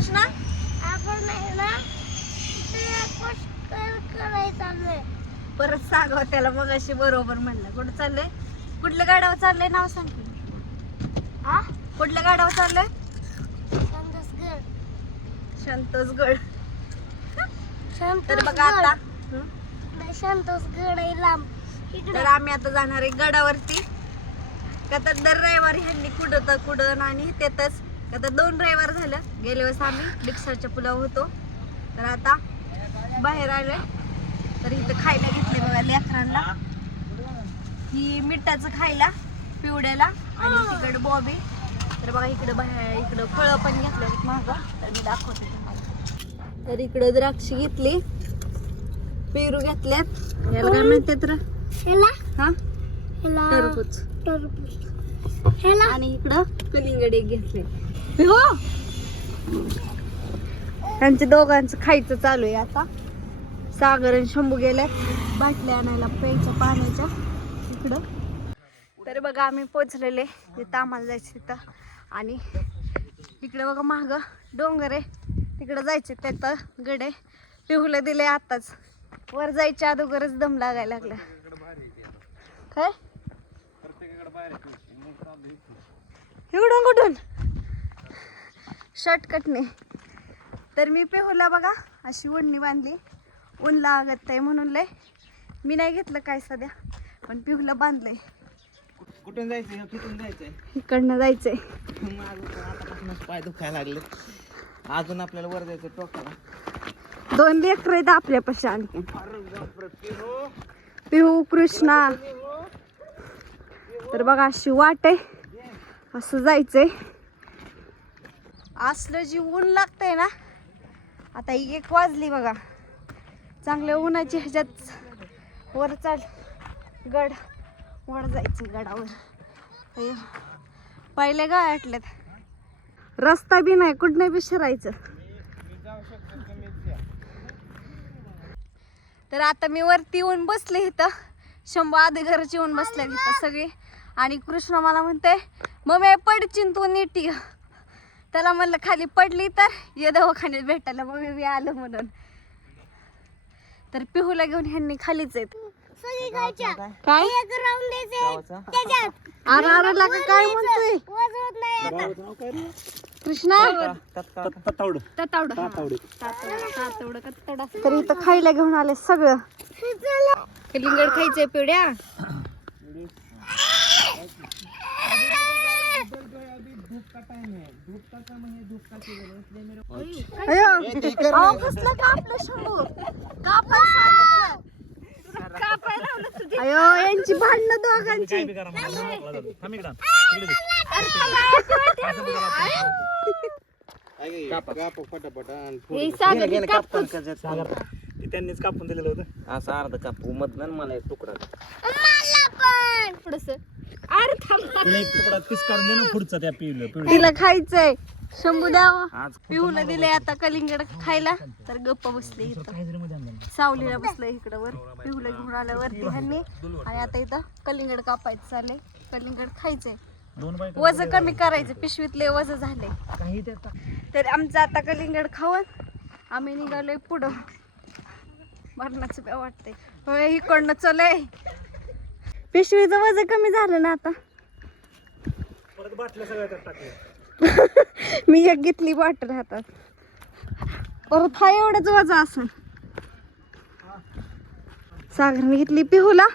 कृष्णा? आपण आहे ना. परत सांगाव त्याला मग अशी बरोबर म्हणलं. कुठं चाललंय? कुठल्या गाड्यावर चाललंय? नाव सांग. हा? कुठल्या गाड्यावर चाललंय? संतोषगड तर बघा आता. हं? संतोषगड आहे लांब. तर आम्ही आता जाणार आहे गडावरती. का तर दर रविवारी ह्यांनी कुठं तर कुठं आणि तेथच तर दोन रविवार झालं. गेल्या वेळेस आम्ही डिक्सरच्या पुलावर होतो. तर आता बाहेर आलोय. तर इथं खायला घेतले बघा लेकरांना. ही मिठाचं खायला पिवड्याला आणि तिकडे बॉबी. तर बघा इकडे बाहेर इकडं फळं पण घेतले मागं. तर मी दाखवते तुम्हाला. तर इकडं द्राक्ष घेतली. पेरू घेतल्यात. याला काय म्हणतात रे? ह्याला? हा? टरबूज. टरबूज. आणि इकडं कलिंगड एक घेतले हो. त्यांच्या दोघांचं खायचं चालू आहे आता. सागर आणि शंभू गेल्यात बाटल्या आणायला प्यायच्या पाण्याच्या. इकडं. तर बघा आम्ही पोचलेले. तिथं आम्हाला जायचं तिथं आणि इकडे बघा माग. डोंगर आहे. तिकडं जायचे तिथं गडे. पिहुलं दिले आताच. वर जायच्या अगोदरच दम लागायला लागला. काय? एवढं कुठून? शॉर्टकटने तर मी पेहूला बघा अशी ओढणी बांधली. ऊन लागत आहे म्हणून लय. मी नाही घेतलं काय सध्या पण पिहूला बांधलंय. कुठून जायचं कुठून जायचंय. इकडनं जायचंय. माझं तर आतापासूनच पाय दुखायला लागले अजून आपल्याला वर जायचं टोकाला. दोन लेकर आहेत आपल्यापाशी आणखी पिहू कृष्णा. तर बघा अशी वाट आहे. असं जायचंय. असलं जी ऊन लागतंय ना आता ही एक वाजली बघा. चांगल्या उन्हाची ह्याच्यात वर चढ गड वर जायचं गडावर. पहिले गाय आटल्यात. रस्ता बी नाही कुठनं बी शिरायचं. तर आता मी वरती येऊन बसले इथं. शंभू आधी घराची येऊन बसले इथं सगळी. आणि कृष्ण मला म्हणते मग मी पडचिन तू नीट त्याला म्हणलं खाली पडली तर ये दवाखान्यात भेटायला मग मी आलो म्हणून. तर पिहूला घेऊन ह्यांनी खालीच आहेत. खायच्या काय? काय म्हणतोय? वाजवत नाही आता. कृष्णा? ततावड तातावडं तातावडं तातावडं कत्तवडं तर इथं खायला घेऊन आले सगळं. कलिंगड खायचंय अयो, अहो, कसलं कापलं शंभू. कापाय सांगितलं. कापाय लावलं तुझी. अयो यांची भांडणं दोघांची. हे सागर. त्यांनीच कापून दिलेलं होतं. असं अर्ध कापू मधनं मला एक तुकडा मला पण. थोडंसं. थांब. तिला एक तुकडा पीस काढून दे ना पुढचा त्या पिवलं तिला खायचंय. शंभू द्यावं. आज पिऊला दिले आता कलिंगड खायला. तर गप्प बसले इथं सावलीला बसलं इकडं वर पिऊला घेऊन आल्यावरती ह्यांनी. आणि आता इथं कलिंगड कापायचं चाललंय. कलिंगड खायचंय. दोन बायक वज कमी करायचं. पिशवीतले वज झाले. काही देता तर आमचं आता कलिंगड खाऊन आम्ही निघालोय पुढं. मरणाचं वाटतंय. होय इकडनं चलय पिशवीचं वज कमी झालं ना आता. परत बाटल्या सगळ्या त्यात टाकल्या. मी एक घेतली बॉटल हातात. परत हा एवढंच वजा असं सागरने घेतली पिहूला.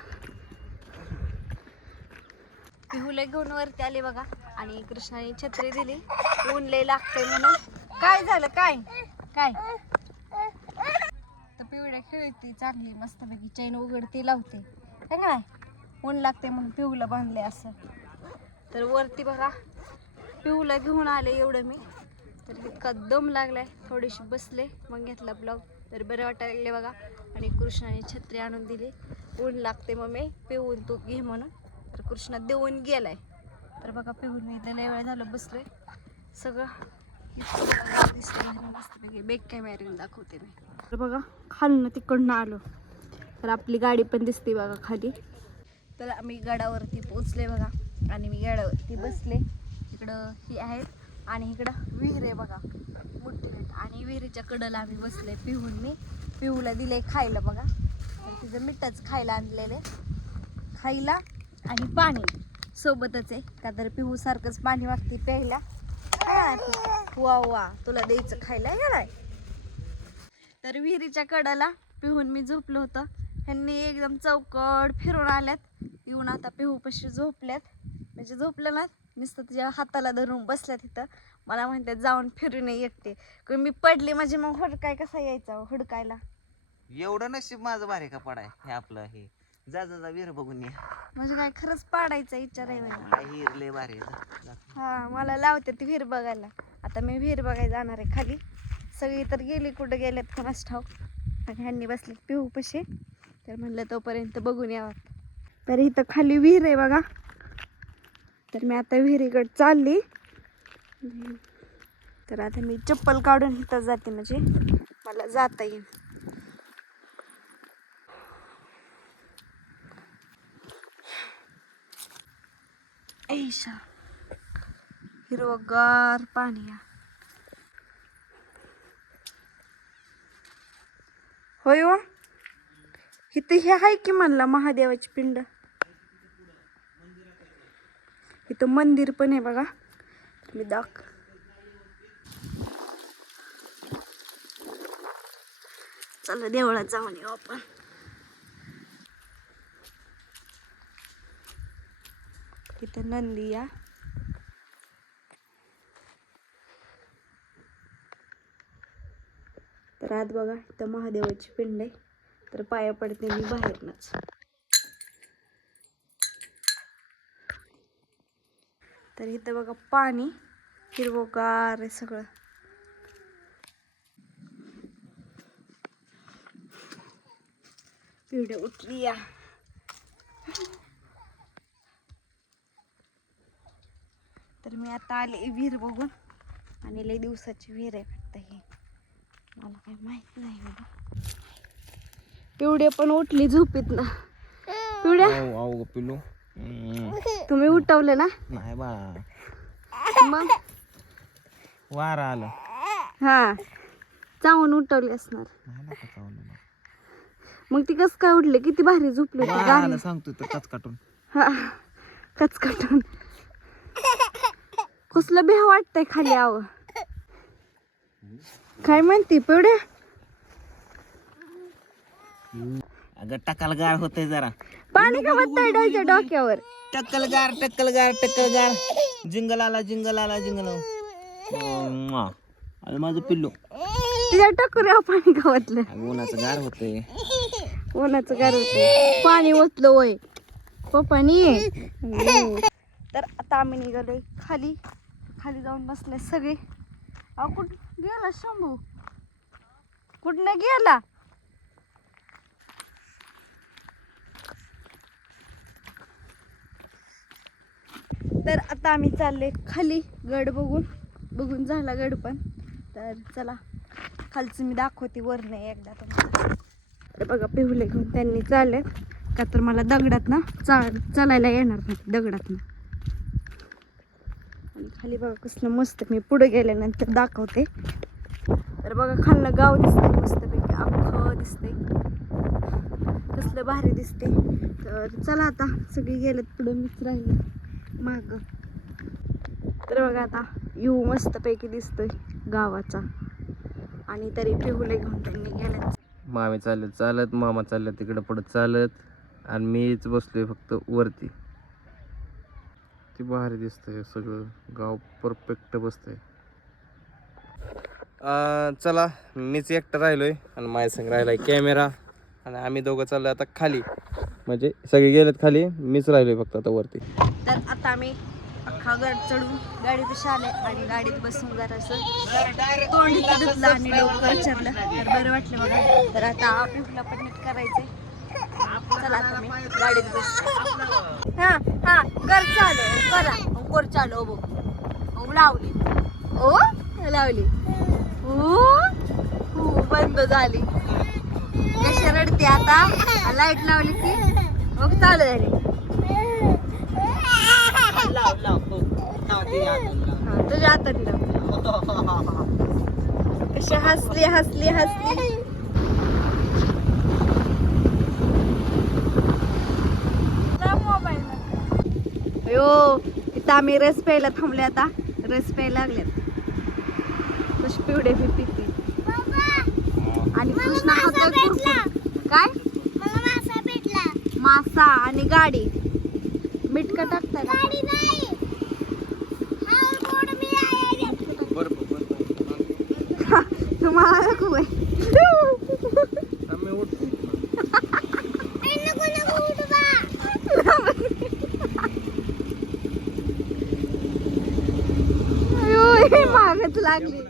पिहूला घेऊन वरती आले बघा. आणि कृष्णाने छत्री दिली. ऊन लय लागतंय म्हणून. काय झालं? काय? काय? तर पिवड्या खेळती चांगली मस्तपैकी चैन उघडती लावते. का नाही ऊन लागते म्हणून पिऊला बांधले असं. तर वरती बघा पिऊला घेऊन आले एवढं मी. तर इतका दम लागलाय थोडीशी बसले मग घेतला ब्लॉग. तर बरं वाटायला बघा. आणि कृष्णाने छत्री आणून दिली. ऊन लागते मग मी पिऊन तू घे म्हणून. तर कृष्णा देऊन गेलाय. तर बघा पिऊन मी इथं लय वेळ झालं बसलोय. सगळं दिसतंय बेग कॅमेऱ्याने दाखवते मी. तर बघा खालनं तिकडनं आलो. तर आपली गाडी पण दिसते बघा खाली. तर आम्ही गडावरती पोचले बघा. आणि मी गडावरती बसले. इकडं ही आहेत आणि इकडं विहीर आहे बघा. मोठी विहिरीच्या कडला आम्ही बसले पिहून मी. पिहूला दिले खायला बघा. तिचं मिठच खायला आणलेले खायला आणि पाणी. सोबतच आहे. का तर पिहू सारखंच पाणी मागते प्यायला? वा वा. तुला द्यायचं खायला? गेलाय तर विहिरीच्या कडाला पिहून मी झोपलो होतं. ह्यांनी एकदम चौकड फिरून आल्यात. येऊन आता पिहूपाशी झोपल्यात. म्हणजे झोपलं ना नुसतं तुझ्या हाताला धरून बसल्यात तिथं. मला म्हणतात जाऊन फिरून ये एकटे. कारण मी पडली म्हणजे मग हुडकाय कसा यायचा हुडकायला? एवढं नशीब माझं भारी का पडाय हे आपलं हे. जा जा जा विहीर बघून ये. म्हणजे काय खरंच पाडायचा विचार आहे मला काय हिर लय भारी आहे. जा, जा. हा मला लावते ती विहीर बघायला. आता मी विहीर बघायला जाणार आहे खाली. सगळी तर गेली कुठं गेल्यात कोणाच ठाव आणि ह्यांनी बसले पिहू पशी. तर म्हणलं तोपर्यंत बघून यावं. तर इथं खाली विहीर आहे बघा. तर मी आता विहिरीकडे चालली. तर आता मी चप्पल काढून इथं जाते म्हणजे मला जाता येईल. ऐशा. हिरवगार पाणी होय वा इथं हे आहे की म्हणला महादेवाची पिंड? इथं मंदिर पण आहे बघा. मी दाख चला देवळात जाऊन येऊ आपण. इथं नंदी या. तर आत बघा इथं महादेवाची पिंड आहे. तर पाया पडते मी बाहेरनच. तर इथं बघा पाणी हिरवगार आहे सगळं. पिढ उठली या. तर मी आता आले विहीर बघून आणि लई दिवसाची विहीर आहे वाटतं ही. मला काही माहीत नाही बाबा. पिवडे पण उठली झोपीत ना पिवड्या पिलू तुम्ही उठवले ना? नाही बाळा मग? वार आलं. हा. चावून उठवली असणार. मग ती कस काय उठले? किती भारी झोपली होती तर कच काटून हा. कचकटून. कसलं भ्या वाटतंय खाली आव. काय म्हणते पिवड्या? अगं टकलगार होतंय जरा. पाणी का म्हणताय डोक्या डोक्यावर? टक्कलगार टक्कलगार टक्कलगार. जिंगल आला जिंगल. आला जिंगल अरे माझं पिल्लू. तिच्या टकुऱ्या पाणी गावातलं उन्हाचं गार होतंय. कोणाचं घर होते पाणी ओतलं वय. पप्पानी तर आता आम्ही निघालोय खाली. खाली जाऊन बसले सगळे. अहो कुठ गेला शंभू? कुठनं गेला? तर आता आम्ही चालले खाली गड बघून. बघून झाला गड पण. तर चला खालचं मी दाखवते वर नाही एकदा तुम्हाला. तर बघा पिवले घेऊन त्यांनी चालले. का तर मला दगडात ना चालायला येणार नाही दगडात ना. आणि खाली बघा कसलं मस्त मी पुढे गेल्यानंतर दाखवते. तर बघा खालनं गाव दिसतंय मस्तपैकी अख्खं दिसतंय. कसलं भारी दिसते तर चला आता सगळी गेलेत पुढे मीच राहिले माग. तर बघा आता येऊ मस्तपैकी दिसतोय गावाचा. आणि तरी पिहुले घेऊन त्यांनी गेलेत. मामी चालत चालत मामा चाललं तिकडं पुढं चालत आणि मीच बसलोय फक्त वरती. ती भारी दिसतंय सगळं. गाव परफेक्ट बसतंय. अं, चला मीच एकटा राहिलोय आणि माझ्या संग राहिलाय कॅमेरा. आणि आम्ही दोघं चाललोय आता खाली. म्हणजे सगळे गेलेत खाली मीच राहिलोय फक्त आता वरती. तर आता आम्ही अख्खा गड चढून गाडीत आले आणि गाडीत बसून जरासं तोंड इथं धुतलं आणि डोकं विचारलं. तर बरं वाटलं बघा. तर आता आपल्याला पण नीट करायचंय. चला आता मी गाडीत बस हां हां कर चालू करा. कर चालू बघ. लावली. ओ लावली. ओ बंद झाली. कशी रडते आता? लाइट लावली की? मग चालू झाली हा, तुझ्या हातात लाव. कशी हसली हसली हसली. अयो इथं आम्ही रस प्यायला थांबले आता. रस प्यायला लागल्यात कशी पिवडे बी पिते. आणि कृष्णा खातोय कुरकुर काय? मासा आणि गाडी. मीठ का टाकताय का? गाडी नाही. हा बोर्ड मी आहे. बरं बरं तुम्हाला नको होय. आम्ही उठतो. नको नको उठ बा. अयो, हे मागच लागली.